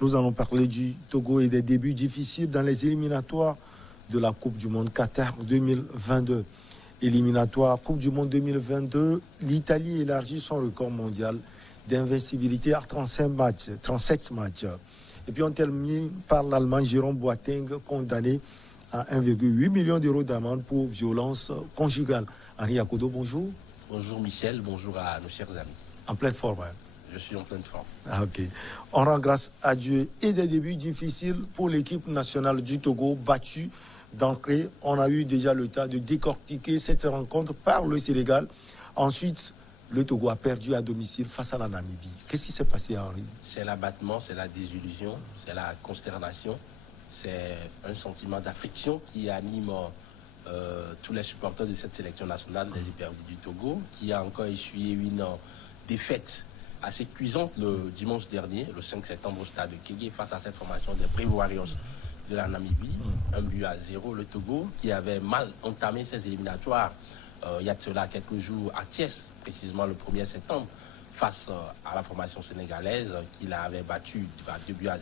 Nous allons parler du Togo et des débuts difficiles dans les éliminatoires de la Coupe du Monde Qatar 2022. Éliminatoire Coupe du Monde 2022, l'Italie élargit son record mondial d'invincibilité à 37 matchs. Et puis on termine par l'Allemand Jérôme Boateng, condamné à 1,8 million d'euros d'amende pour violence conjugale. Henri Akodo, bonjour. Bonjour Michel, bonjour à nos chers amis. En pleine forme. Hein? Je suis en pleine forme. Ah, ok. On rend grâce à Dieu et des débuts difficiles pour l'équipe nationale du Togo, battue d'entrée. On a eu déjà le temps de décortiquer cette rencontre par le Sénégal. Ensuite, le Togo a perdu à domicile face à la Namibie. Qu'est-ce qui s'est passé, Henri? C'est l'abattement, c'est la désillusion, c'est la consternation, c'est un sentiment d'affection qui anime tous les supporters de cette sélection nationale des éperviers du Togo, qui a encore essuyé une défaite assez cuisante le dimanche dernier, le 5 septembre au stade de Kégué, face à cette formation des Brave Warriors de la Namibie, 1-0. Le Togo, qui avait mal entamé ses éliminatoires il y a de cela quelques jours à Thiès, précisément le 1er septembre, face à la formation sénégalaise qui l'avait battu à 2-0,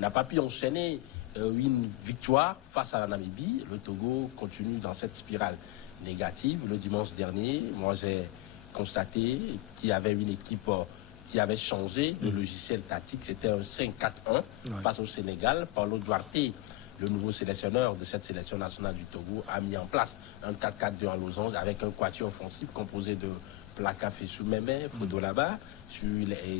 n'a pas pu enchaîner une victoire face à la Namibie. Le Togo continue dans cette spirale négative. Le dimanche dernier, moi j'ai constaté qu'il y avait une équipe qui avait changé de logiciel tactique. C'était un 5-4-1 face au Sénégal. Paulo Duarte, le nouveau sélectionneur de cette sélection nationale du Togo, a mis en place un 4-4-2 en losange avec un quatuor offensif composé de Plaka Fessou Meme, Fodolaba,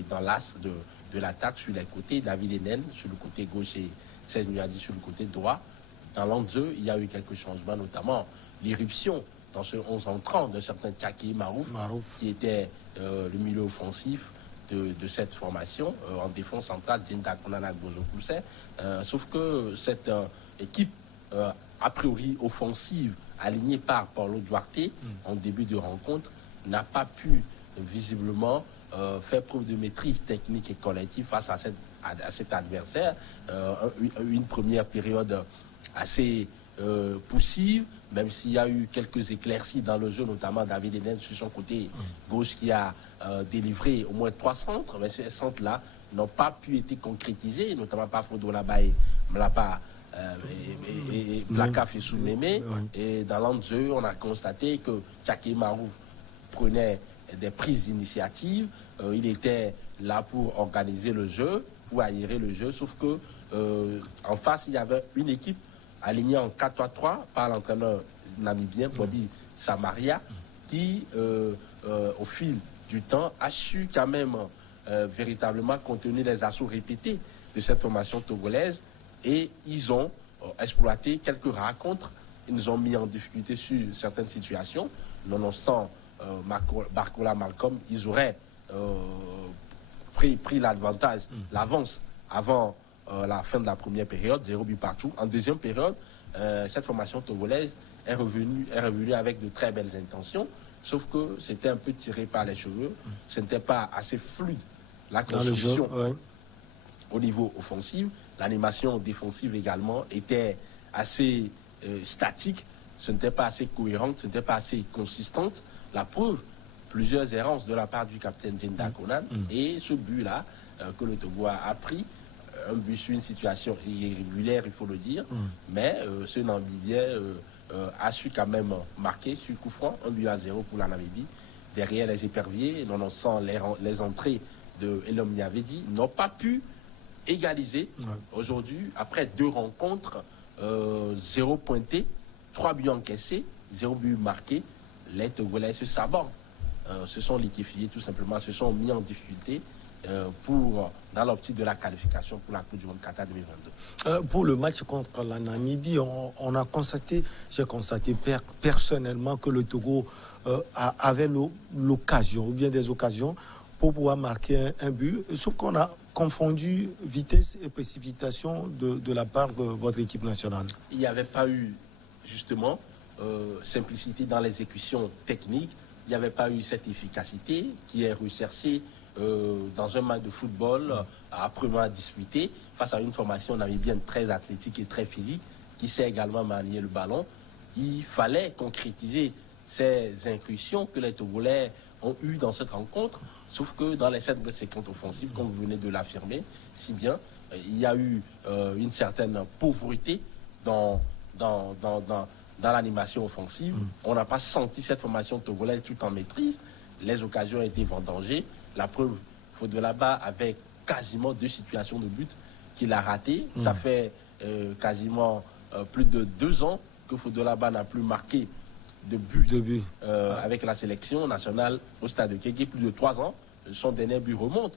dans l'axe de l'attaque sur les côtés, David Enen sur le côté gauche et Cesc Nuadi sur le côté droit. Dans l'enjeu, il y a eu quelques changements, notamment l'irruption dans ce 11 entrant d'un certain Tchaki Marouf, qui était le milieu offensif de cette formation. En défense centrale, Dinda Konana Bozo Koulse. Sauf que cette équipe, a priori offensive, alignée par Paulo Duarte en début de rencontre, n'a pas pu visiblement faire preuve de maîtrise technique et collective face à cet adversaire. Une première période assez poussive, même s'il y a eu quelques éclaircies dans le jeu, notamment David Enen sur son côté gauche qui a délivré au moins 3 centres, mais ces centres-là n'ont pas pu être concrétisés, notamment par Fodolaba et Mlapa et Blaka Fessou Meme. Et dans l'enjeu, on a constaté que Tchaki Marouf prenait des prises d'initiative. Il était là pour organiser le jeu, pour aérer le jeu, sauf que en face, il y avait une équipe alignée en 4-3-3 par l'entraîneur namibien Bobby Samaria, qui, au fil du temps, a su quand même véritablement contenir les assauts répétés de cette formation togolaise, et ils ont exploité quelques rencontres. Ils nous ont mis en difficulté sur certaines situations. Nonobstant Barcola Malcolm, ils auraient pris l'avance avant la fin de la première période, 0 but partout. En deuxième période, cette formation togolaise est revenue avec de très belles intentions, sauf que c'était un peu tiré par les cheveux. Ce n'était pas assez fluide la construction au niveau offensif. L'animation défensive également était assez statique. Ce n'était pas assez cohérente, ce n'était pas assez consistante. La preuve, plusieurs errances de la part du capitaine Dinda Konan. Et ce but-là que le Togo a pris, un but sur une situation irrégulière, il faut le dire, mais ce Namibien a su quand même marquer sur coup franc, 1-0 pour la Namibie. Derrière les éperviers, nonobstant les entrées de Elom Niavedi, n'ont pas pu égaliser. Aujourd'hui, après 2 rencontres, 0 pointé, 3 buts encaissés, 0 but marqué, les Togolais se sabordent, se sont liquéfiés tout simplement, se sont mis en difficulté dans l'optique de la qualification pour la Coupe du Monde Qatar 2022. Pour le match contre la Namibie, j'ai constaté personnellement que le Togo avait l'occasion, ou bien des occasions, pour pouvoir marquer un but, sauf qu'on a confondu vitesse et précipitation de la part de votre équipe nationale. Il n'y avait pas eu, justement, simplicité dans l'exécution technique, il n'y avait pas eu cette efficacité qui est recherchée dans un match de football âprement disputé face à une formation namibienne très athlétique et très physique qui sait également manier le ballon. Il fallait concrétiser ces incursions que les Togolais ont eues dans cette rencontre, Sauf que dans les 7 séquences offensives, comme vous venez de l'affirmer, si bien, il y a eu une certaine pauvreté dans l'animation offensive. On n'a pas senti cette formation togolaise tout en maîtrise. Les occasions ont été vendangées. La preuve, Fodolaba avait quasiment 2 situations de but qu'il a ratées. Ça fait quasiment plus de 2 ans que Fodolaba n'a plus marqué de but, avec la sélection nationale au stade de Kégué. Plus de 3 ans. Son dernier but remonte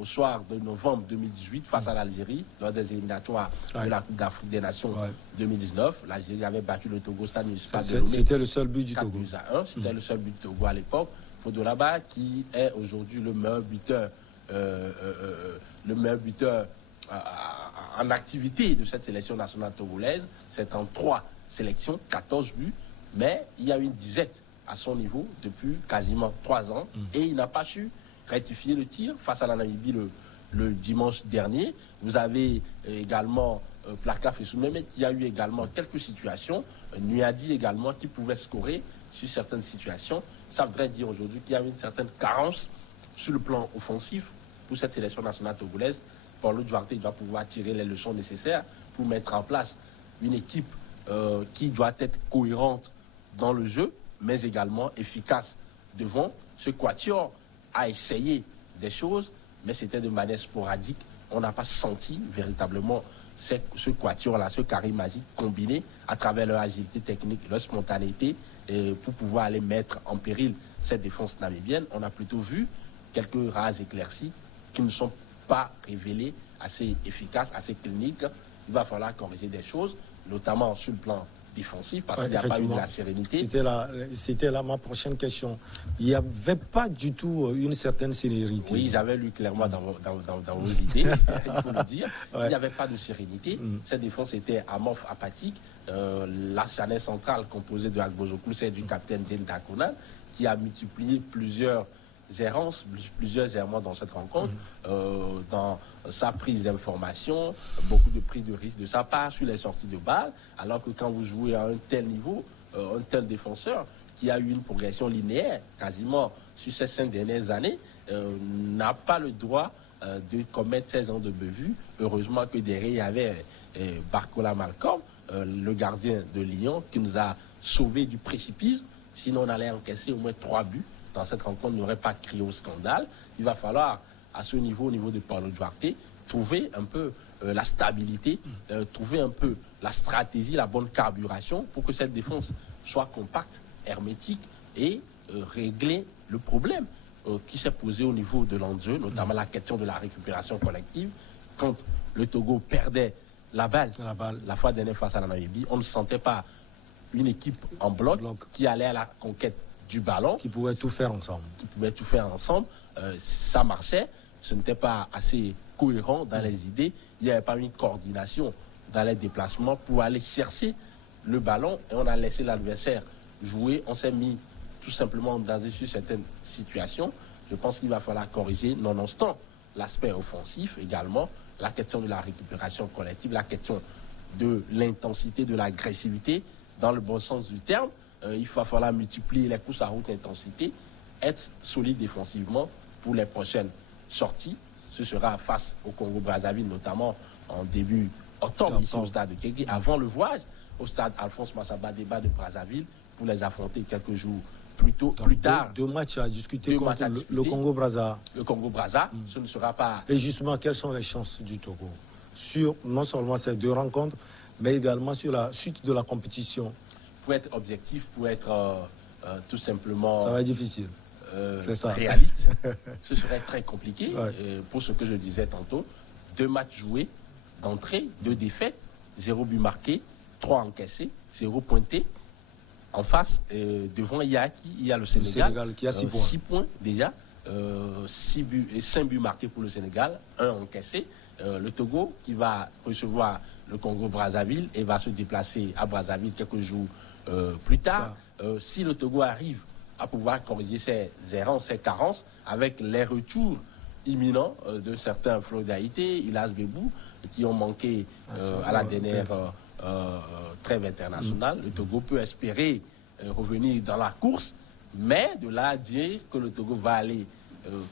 au soir de novembre 2018 face à l'Algérie lors des éliminatoires de la Coupe d'Afrique des Nations 2019. L'Algérie avait battu le Togo au stade municipal de Lomé. C'était le seul but du Togo. C'était le seul but du Togo à l'époque. Fodolaba, qui est aujourd'hui le meilleur buteur en activité de cette sélection nationale togolaise. C'est en 3 sélections, 14 buts, mais il y a une disette à son niveau depuis quasiment 3 ans et il n'a pas su rectifier le tir face à la Namibie le dimanche dernier. Vous avez également Plaka Fessoumé, qui a eu également quelques situations, Nuadi également, qui pouvait scorer sur certaines situations. Ça voudrait dire aujourd'hui qu'il y a une certaine carence sur le plan offensif pour cette sélection nationale togolaise. Paulo Duarte doit pouvoir tirer les leçons nécessaires pour mettre en place une équipe qui doit être cohérente dans le jeu, mais également efficace devant. Ce quatuor a essayé des choses, mais c'était de manière sporadique. On n'a pas senti véritablement ce quatuor-là, ce carré magique combiné à travers leur agilité technique, leur spontanéité, pour pouvoir aller mettre en péril cette défense namibienne. On a plutôt vu quelques rares éclaircies qui ne sont pas révélées assez efficaces, assez cliniques. Il va falloir corriger des choses, notamment sur le plan défensif, parce qu'il n'y a pas eu de la sérénité. C'était là ma prochaine question. Il n'y avait pas du tout une certaine sérénité. Oui, j'avais lu clairement dans vos idées, il faut le dire. Il n'y avait pas de sérénité. Cette défense était amorphe, apathique. La charnière centrale composée de Agbozoku, c'est du capitaine Del Dakona, qui a multiplié plusieurs errances, plusieurs errements dans cette rencontre, dans sa prise d'information, beaucoup de prises de risque de sa part sur les sorties de balles, alors que quand vous jouez à un tel niveau, un tel défenseur qui a eu une progression linéaire quasiment sur ces 5 dernières années, n'a pas le droit de commettre 16 ans de bévue. Heureusement que derrière il y avait Barcola Malcolm, le gardien de Lyon, qui nous a sauvés du précipice. Sinon on allait encaisser au moins 3 buts. Dans cette rencontre, n'aurait pas crié au scandale. Il va falloir, à ce niveau, au niveau de Paulo Duarte, trouver un peu la stabilité, trouver un peu la stratégie, la bonne carburation pour que cette défense soit compacte, hermétique et régler le problème qui s'est posé au niveau de l'enjeu, notamment la question de la récupération collective. Quand le Togo perdait la balle, la fois dernière face à la Namibie, on ne sentait pas une équipe en bloc qui allait à la conquête du ballon. Qui pouvaient tout faire ensemble. Ça marchait. Ce n'était pas assez cohérent dans les idées. Il n'y avait pas une coordination dans les déplacements pour aller chercher le ballon et on a laissé l'adversaire jouer. On s'est mis tout simplement en danger sur certaines situations. Je pense qu'il va falloir corriger, nonobstant l'aspect offensif également, la question de la récupération collective, la question de l'intensité, de l'agressivité, dans le bon sens du terme. Il va falloir multiplier les courses à haute intensité, être solide défensivement pour les prochaines sorties. Ce sera face au Congo-Brazzaville, notamment en début octobre, ici au stade de Kégué, avant le voyage au stade Alphonse Massaba Débat de Brazzaville, pour les affronter quelques jours plus tard. Deux matchs à discuter contre le Congo-Brazza. Le Congo-Brazza, ce ne sera pas... Et justement, quelles sont les chances du Togo sur non seulement ces 2 rencontres, mais également sur la suite de la compétition? Pour être objectif, pour être tout simplement... Ça va être difficile. C'est ça. Réaliste, ce serait très compliqué. Pour ce que je disais tantôt, 2 matchs joués d'entrée, 2 défaites, 0 but marqué, 3 encaissés, 0 pointé. En face, devant il y a le Sénégal qui a 6 points. 6 points déjà, 6 buts et 5 buts marqués pour le Sénégal, 1 encaissé. Le Togo qui va recevoir le Congo-Brazzaville et va se déplacer à Brazzaville quelques jours plus tard. Si le Togo arrive à pouvoir corriger ses errances, ses carences, avec les retours imminents de certains Flo Daïté, Ilas Bebou, qui ont manqué à la dernière trêve internationale, le Togo peut espérer revenir dans la course, mais de là à dire que le Togo va aller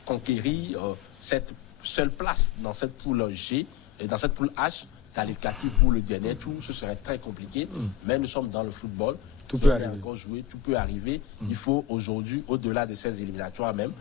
conquérir cette seule place dans cette poule G et dans cette poule H qualificative pour le dernier tour. Ce serait très compliqué, mais nous sommes dans le football. Tout peut arriver. Encore jouer, tout peut arriver. Il faut aujourd'hui, au-delà de ces éliminatoires même,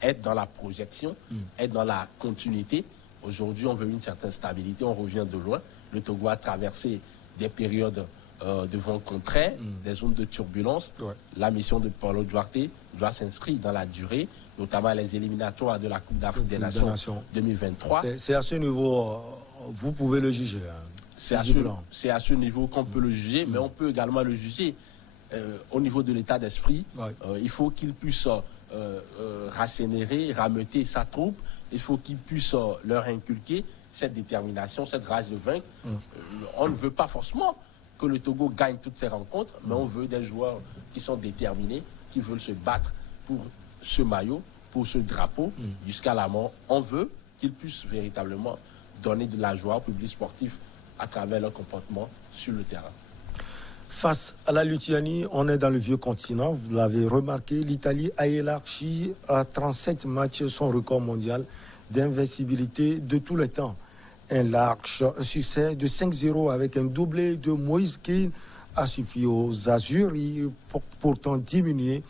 être dans la projection, être dans la continuité. Aujourd'hui, on veut une certaine stabilité, on revient de loin. Le Togo a traversé des périodes de vent contraire, des zones de turbulence. Ouais. La mission de Paulo Duarte doit s'inscrire dans la durée, notamment les éliminatoires de la Coupe d'Afrique des Nations 2023. C'est à ce niveau, vous pouvez le juger. Hein, c'est à ce niveau qu'on peut le juger, mais on peut également le juger au niveau de l'état d'esprit. Ouais. Il faut qu'il puisse rassénérer, rameuter sa troupe. Il faut qu'il puisse leur inculquer cette détermination, cette rage de vaincre. On ne veut pas forcément que le Togo gagne toutes ces rencontres, mais on veut des joueurs qui sont déterminés, qui veulent se battre pour ce maillot, pour ce drapeau, jusqu'à la mort. On veut qu'ils puissent véritablement donner de la joie au public sportif à travers leur comportement sur le terrain. Face à la Lituanie, on est dans le vieux continent. Vous l'avez remarqué, l'Italie a élargi à 37 matchs son record mondial d'invincibilité de tous les temps. Un large succès de 5-0 avec un doublé de Moïse Kean a suffi aux Azuris, pourtant diminués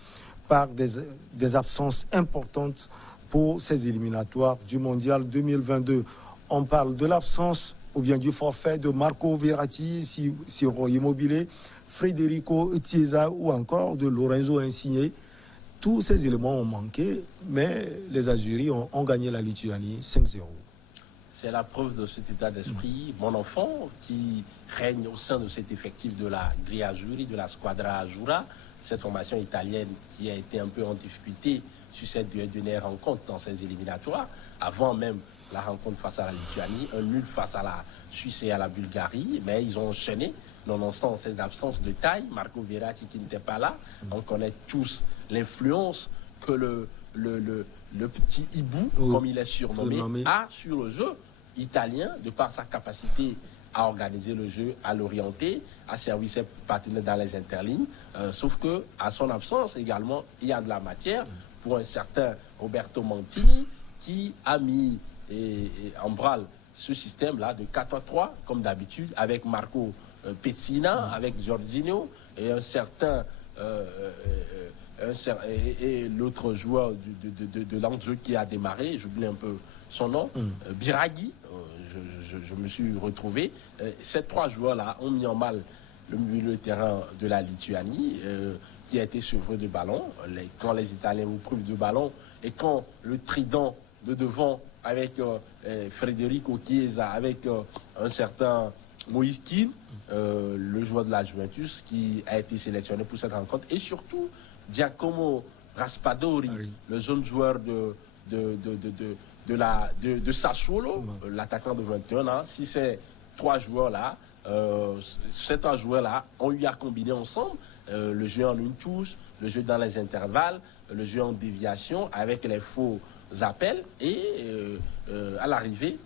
par des absences importantes pour ces éliminatoires du mondial 2022. On parle de l'absence ou bien du forfait de Marco Verratti, Ciro Immobile, Federico Chiesa ou encore de Lorenzo Insigne. Tous ces éléments ont manqué, mais les Azuris ont gagné la Lituanie 5-0. C'est la preuve de cet état d'esprit, mon enfant, qui règne au sein de cet effectif de la Grille Azzurri, de la Squadra Azzurra, cette formation italienne qui a été un peu en difficulté sur cette dernière rencontre dans ces éliminatoires, avant même la rencontre face à la Lituanie, un nul face à la Suisse et à la Bulgarie, mais ils ont enchaîné, nonobstant ces absences de taille. Marco Verratti qui n'était pas là, on connaît tous l'influence que le petit hibou, comme il est surnommé, a sur le jeu italien, de par sa capacité à organiser le jeu, à l'orienter, à servir ses partenaires dans les interlignes. Sauf que à son absence également, il y a de la matière pour un certain Roberto Mantini qui a mis en branle ce système-là de 4-3, comme d'habitude, avec Marco Pessina, avec Jorginho et un certain... et l'autre joueur de l'enjeu qui a démarré, j'oublie un peu son nom, Biraghi, je me suis retrouvé. Ces trois joueurs-là ont mis en mal le milieu de terrain de la Lituanie, qui a été sevré de ballon. Quand les Italiens vous privent de ballon et quand le trident de devant avec Federico Chiesa, avec un certain Moïse Kean, le joueur de la Juventus qui a été sélectionné pour cette rencontre, et surtout Giacomo Raspadori, le jeune joueur de Sassuolo, l'attaquant de 21 ans. Si ces trois joueurs-là, ont eu à combiner ensemble le jeu en une touche, le jeu dans les intervalles, le jeu en déviation avec les faux appels, et à l'arrivée,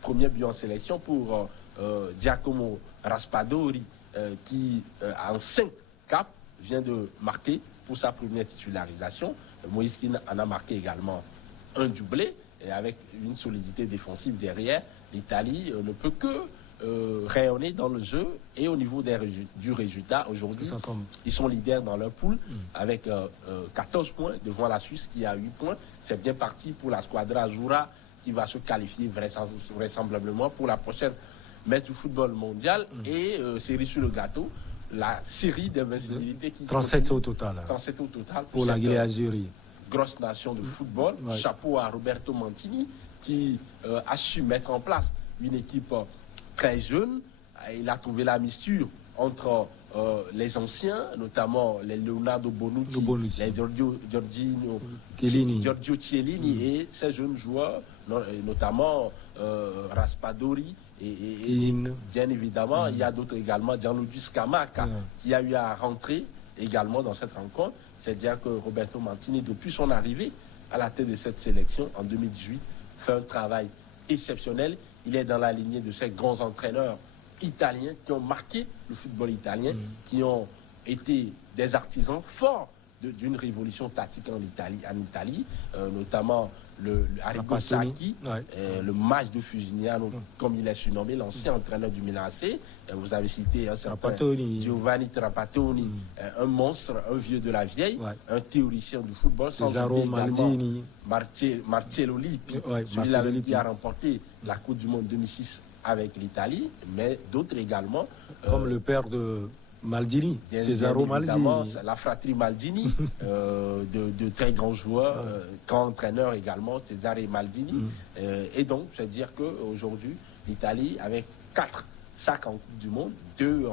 premier but en sélection pour Giacomo Raspadori, qui en 5 caps vient de marquer pour sa première titularisation. Moïse Kean en a marqué également un doublé, et avec une solidité défensive derrière, l'Italie ne peut que rayonner dans le jeu. Et au niveau du résultat, aujourd'hui, ils sont leaders dans leur poule avec 14 points devant la Suisse qui a 8 points. C'est bien parti pour la Squadra Azzurra qui va se qualifier vraisemblablement pour la prochaine match du football mondial. Et série sur le gâteau, la série d'invincibilité qui 37 au total. 37 au total pour la Grille Azzurri. Grosse nation de football. Chapeau à Roberto Mantini qui a su mettre en place une équipe très jeune. Il a trouvé la misture entre les anciens, notamment les Leonardo Bonucci, les Giorgio Chiellini et ces jeunes joueurs, notamment Raspadori et bien évidemment, il y a d'autres également, Gianluigi Scamacca, qui a eu à rentrer également dans cette rencontre. C'est-à-dire que Roberto Mantini, depuis son arrivée à la tête de cette sélection en 2018, fait un travail exceptionnel. Il est dans la lignée de ces grands entraîneurs italiens qui ont marqué le football italien, qui ont été des artisans forts d'une révolution tactique en Italie, notamment le Arrigo Sacchi, le match de Fusignano, comme il est surnommé, l'ancien entraîneur du Milan AC. Vous avez cité un certain Giovanni Trapattoni, un monstre, un vieux de la vieille, un théoricien du football. Cesaro Maldini. Marcello Lippi, celui-là qui a remporté la Coupe du Monde 2006 avec l'Italie, mais d'autres également. Comme le père de Maldini, Cesaro Maldini. La fratrie Maldini, de très grands joueurs, grands entraîneurs également, Cesare Maldini. Et donc, c'est-à-dire qu'aujourd'hui, l'Italie, avec 4 sacs en Coupe du Monde, 2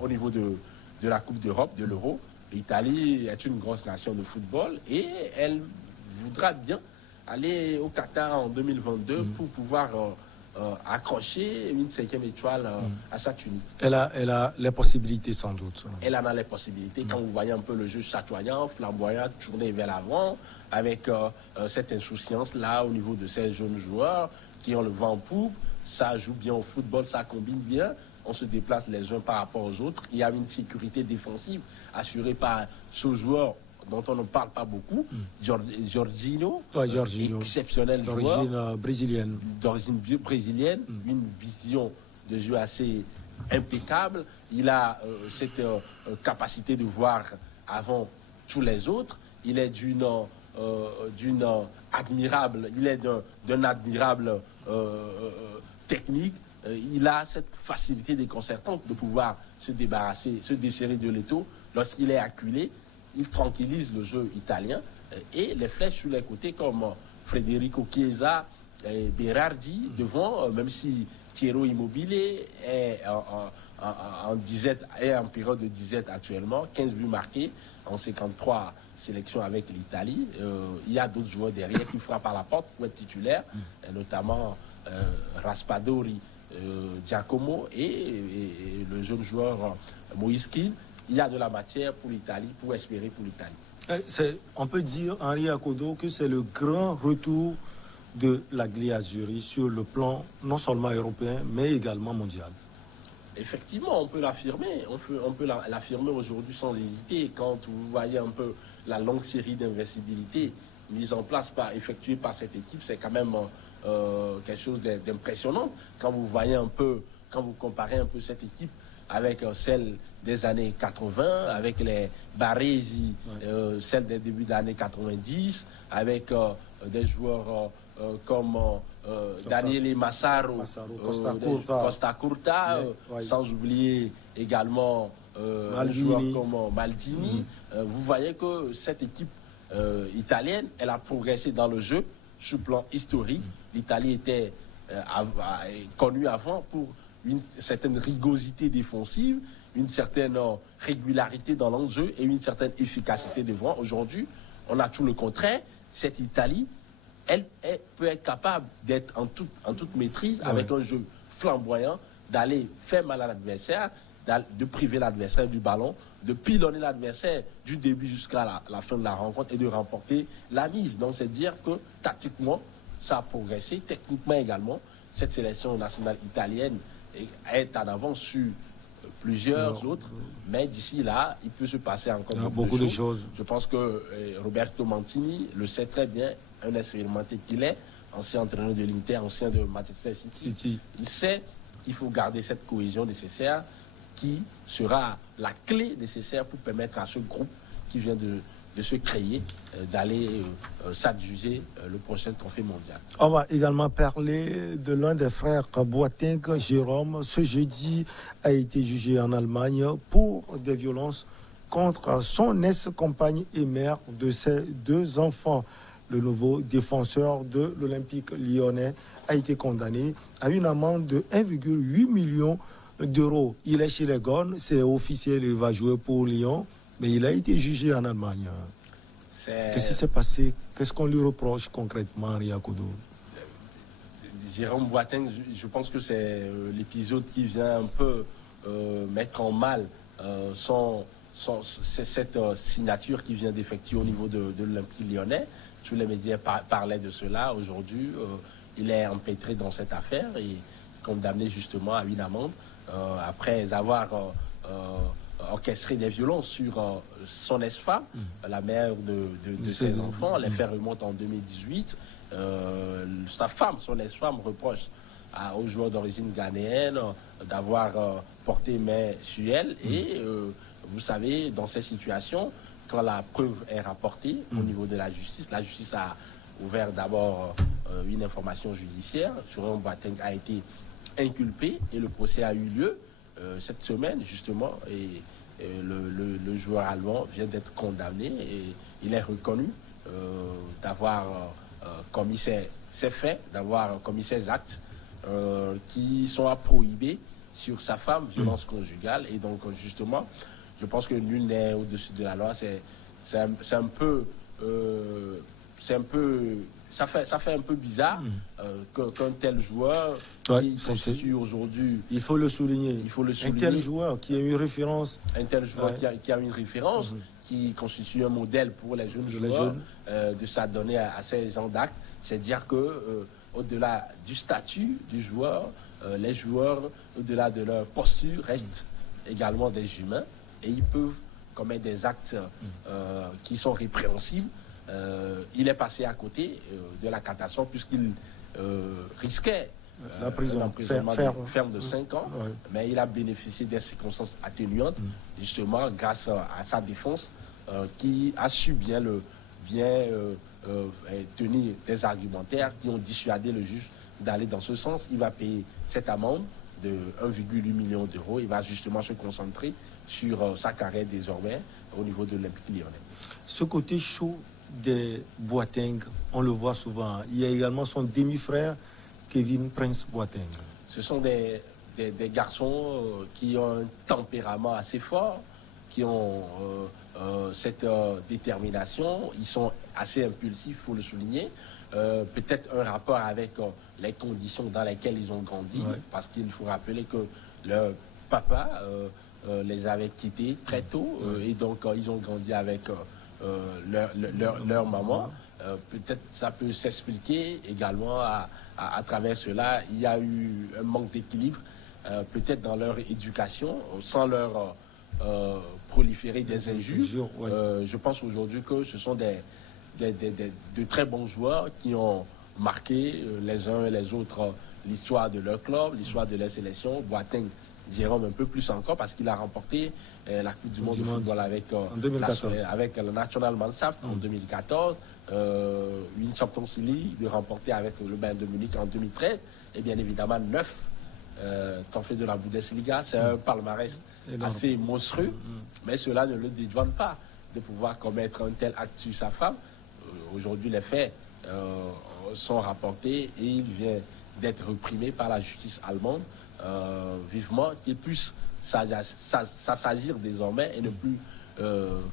au niveau de la Coupe d'Europe, de l'Euro, l'Italie est une grosse nation de football et elle voudra bien aller au Qatar en 2022 pour pouvoir accrocher une 5e étoile à sa tunique. Elle a les possibilités sans doute. Elle en a les possibilités. Quand vous voyez un peu le jeu chatoyant, flamboyant, tourné vers l'avant, avec cette insouciance-là au niveau de ces jeunes joueurs qui ont le vent en poupe, ça joue bien au football, ça combine bien. On se déplace les uns par rapport aux autres. Il y a une sécurité défensive assurée par ce joueur dont on ne parle pas beaucoup, Jorginho, exceptionnel joueur, d'origine brésilienne, une vision de jeu assez impeccable. Il a cette capacité de voir avant tous les autres. Il est d'un admirable technique. Il a cette facilité déconcertante de pouvoir se débarrasser, se desserrer de l'étau lorsqu'il est acculé. Il tranquillise le jeu italien et les flèches sur les côtés comme Federico Chiesa et Berardi devant, même si Thierry Immobile est en période de disette actuellement, 15 buts marqués en 53 sélections avec l'Italie. Il y a d'autres joueurs derrière qui frappent à la porte pour être titulaires, notamment Raspadori, Giacomo et le jeune joueur Moïse Kean. Il y a de la matière pour l'Italie, pour espérer pour l'Italie. On peut dire, Henri Akodo, que c'est le grand retour de la Gliazurie sur le plan non seulement européen, mais également mondial. Effectivement, on peut l'affirmer. On peut l'affirmer aujourd'hui sans hésiter. Quand vous voyez un peu la longue série d'invincibilité mise en place, effectuée par cette équipe, c'est quand même quelque chose d'impressionnant. Quand vous voyez un peu, quand vous comparez un peu cette équipe avec celle des années 80, avec les Baresi, celle des débuts des années 90, avec des joueurs comme Daniele Massaro, Costa Curta, sans oublier également un joueur comme Maldini. Vous voyez que cette équipe italienne, elle a progressé dans le jeu sur le plan historique. L'Italie était connue avant pour une certaine rigosité défensive, une certaine régularité dans l'enjeu et une certaine efficacité devant. Aujourd'hui, on a tout le contraire. Cette Italie, elle peut être capable d'être en toute maîtrise, avec un jeu flamboyant, d'aller faire mal à l'adversaire, de priver l'adversaire du ballon, de pilonner l'adversaire du début jusqu'à la fin de la rencontre et de remporter la mise. Donc, c'est dire que tactiquement, ça a progressé, techniquement également. Cette sélection nationale italienne est en avance sur plusieurs autres, mais d'ici là, il peut se passer encore beaucoup de choses. Je pense que Roberto Mancini le sait très bien, un expérimenté qu'il est, ancien entraîneur de l'Inter, ancien de Manchester City. Il sait qu'il faut garder cette cohésion nécessaire qui sera la clé nécessaire pour permettre à ce groupe qui vient de se créer, d'aller s'adjuger le prochain trophée mondial. On va également parler de l'un des frères Boateng, Jérôme. Ce jeudi a été jugé en Allemagne pour des violences contre son ex-compagne et mère de ses 2 enfants. Le nouveau défenseur de l'Olympique lyonnais a été condamné à une amende de 1,8 million d'euros. Il est chez les Gones, c'est officiel, il va jouer pour Lyon. Mais il a été jugé en Allemagne. Qu'est-ce qui s'est passé? Qu'est-ce qu'on lui reproche concrètement, Henri Akodo? Jérôme Boateng, je pense que c'est l'épisode qui vient un peu mettre en mal cette signature qu'il vient d'effectuer au niveau de l'Olympique lyonnais. Tous les médias parlaient de cela. Aujourd'hui, il est empêtré dans cette affaire et condamné justement à une amende après avoir orchestré des violences sur son ex-femme, la mère de ses enfants. Les faits remontent en 2018. Sa femme, son ex-femme, reproche aux joueurs d'origine ghanéenne d'avoir porté main sur elle. Et vous savez, dans ces situations, quand la preuve est rapportée au niveau de la justice a ouvert d'abord une information judiciaire. Jérôme Boateng a été inculpé et le procès a eu lieu cette semaine, justement. Et le joueur allemand vient d'être condamné et il est reconnu d'avoir commis ces faits, d'avoir commis ces actes qui sont à prohiber sur sa femme, violence conjugale. Et donc, justement, je pense que nul n'est au-dessus de la loi. Ça fait un peu bizarre qu'un tel joueur qui constitue aujourd'hui... Il faut le souligner. Un tel joueur qui a une référence. Un tel joueur qui a une référence, qui constitue un modèle pour les jeunes joueurs, de s'adonner à ces gens d'actes. C'est dire que au-delà du statut du joueur, les joueurs, au-delà de leur posture, restent également des humains et ils peuvent commettre des actes qui sont répréhensibles. Il est passé à côté de la catastrophe puisqu'il risquait la prison ferme de 5 ans, mais il a bénéficié des circonstances atténuantes, justement grâce à sa défense qui a su bien tenir des argumentaires qui ont dissuadé le juge d'aller dans ce sens. Il va payer cette amende de 1,8 million d'euros. Il va justement se concentrer sur sa carrière désormais au niveau de l'Olympique Lyonnais. Ce côté chaud des Boateng, on le voit souvent. Il y a également son demi-frère, Kevin Prince Boateng. Ce sont des garçons qui ont un tempérament assez fort, qui ont cette détermination. Ils sont assez impulsifs, il faut le souligner. Peut-être un rapport avec les conditions dans lesquelles ils ont grandi, parce qu'il faut rappeler que leur papa les avait quittés très tôt, et donc ils ont grandi avec leur maman. Peut-être ça peut s'expliquer également à travers cela. Il y a eu un manque d'équilibre, peut-être dans leur éducation, sans leur proliférer des injures. Je pense aujourd'hui que ce sont de très bons joueurs qui ont marqué les uns et les autres l'histoire de leur club, l'histoire de leur sélection. Boateng, Jérôme un peu plus encore parce qu'il a remporté la Coupe du Monde de football avec le National Mannschaft en 2014, une Champions League de remporter avec le Bayern de Munich en 2013 et bien évidemment 9 trophées de la Bundesliga. C'est un palmarès assez monstrueux, mais cela ne le dédouane pas de pouvoir commettre un tel acte sur sa femme. Aujourd'hui, les faits sont rapportés et il vient d'être reprimé par la justice allemande. Vivement qu'il puisse s'assagir désormais et ne plus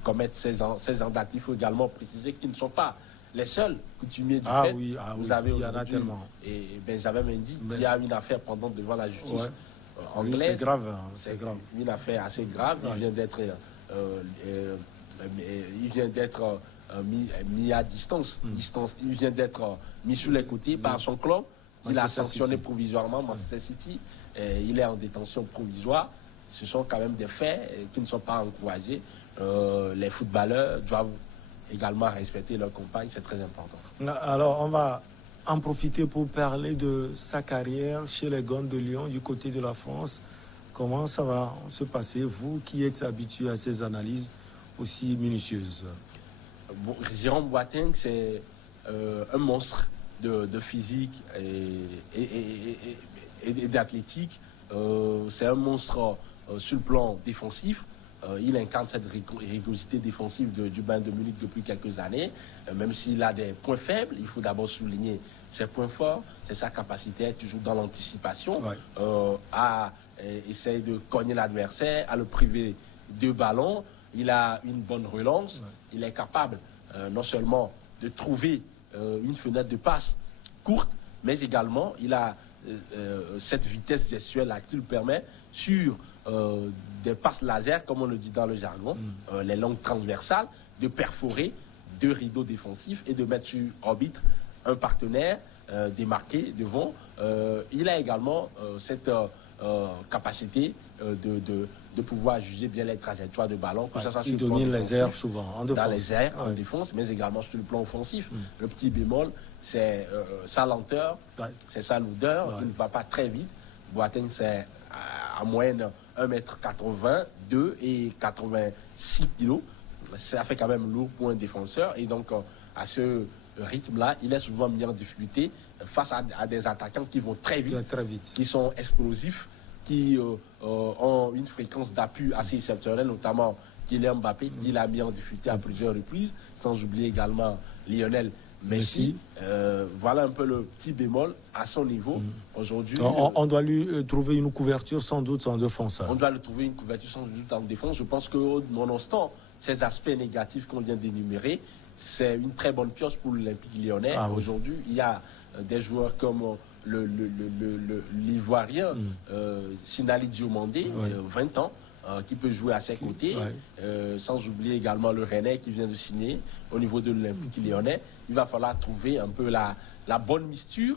commettre ces d'actes. Il faut également préciser qu'ils ne sont pas les seuls coutumiers du fait. Vous avez aujourd'hui et Benjamin Mendy qui a une affaire pendant devant la justice anglaise. C'est grave. C'est grave. Une affaire assez grave. Il vient d'être mis à distance. Il vient d'être mis sur les côtés par son club. Il a sanctionné provisoirement Manchester City. Il est en détention provisoire. Ce sont quand même des faits qui ne sont pas encouragés. Les footballeurs doivent également respecter leurs compagnes, c'est très important. Alors, on va en profiter pour parler de sa carrière chez les Gones de Lyon, du côté de la France. Comment ça va se passer, vous qui êtes habitué à ces analyses aussi minutieuses? Jérôme Boateng, c'est un monstre de physique et d'athlétique. C'est un monstre sur le plan défensif. Il incarne cette rigorosité défensive du Bayern de Munich depuis quelques années. Même s'il a des points faibles, il faut d'abord souligner ses points forts. C'est sa capacité à être toujours dans l'anticipation, à essayer de cogner l'adversaire, à le priver de ballons. Il a une bonne relance. Il est capable non seulement de trouver une fenêtre de passe courte, mais également il a cette vitesse gestuelle qui lui permet sur des passes laser, comme on le dit dans le jargon, les longues transversales, de perforer 2 rideaux défensifs et de mettre sur orbite un partenaire démarqué devant. Il a également cette capacité de de pouvoir juger bien les trajectoires de ballon, que ça soit sur il le plan domine les défensif, airs souvent, en défense. dans les airs, en défense, mais également sur le plan offensif. Le petit bémol, c'est sa lenteur, c'est sa lourdeur, il ne va pas très vite. Boateng, c'est en moyenne 1m80, 2 et 86 kg. Ça fait quand même lourd pour un défenseur. Et donc, à ce rythme-là, il est souvent mis en difficulté face à des attaquants qui vont très vite, qui sont explosifs, qui ont une fréquence d'appui assez exceptionnelle, notamment Kylian Mbappé, qui l'a mis en difficulté à plusieurs reprises, sans oublier également Lionel Messi. Voilà un peu le petit bémol à son niveau. Aujourd'hui, on doit lui trouver une couverture sans doute en défense. On doit lui trouver une couverture sans doute en défense. Je pense que nonobstant ces aspects négatifs qu'on vient d'énumérer, c'est une très bonne pioche pour l'Olympique lyonnais. Aujourd'hui, il y a des joueurs comme l'Ivoirien Sinali Diomandé, 20 ans, qui peut jouer à ses côtés, sans oublier également le Rennais qui vient de signer au niveau de l'Olympique lyonnais. Il va falloir trouver un peu la bonne mixture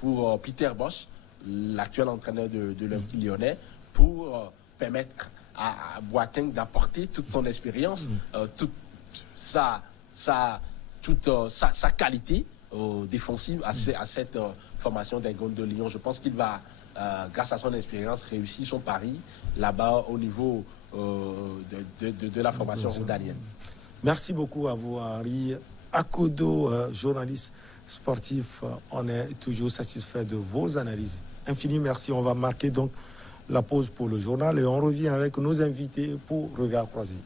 pour Peter Bosz, l'actuel entraîneur de l'Olympique lyonnais, pour permettre à Boateng d'apporter toute son expérience, toute sa qualité défensive à cette formation des Gones de Lyon. Je pense qu'il va, grâce à son expérience, réussir son pari là-bas au niveau de la formation rhodanienne. Merci beaucoup à vous, Henri Akodo, journaliste sportif. On est toujours satisfait de vos analyses. Infini merci. On va marquer donc la pause pour le journal et on revient avec nos invités pour Regard Croisé.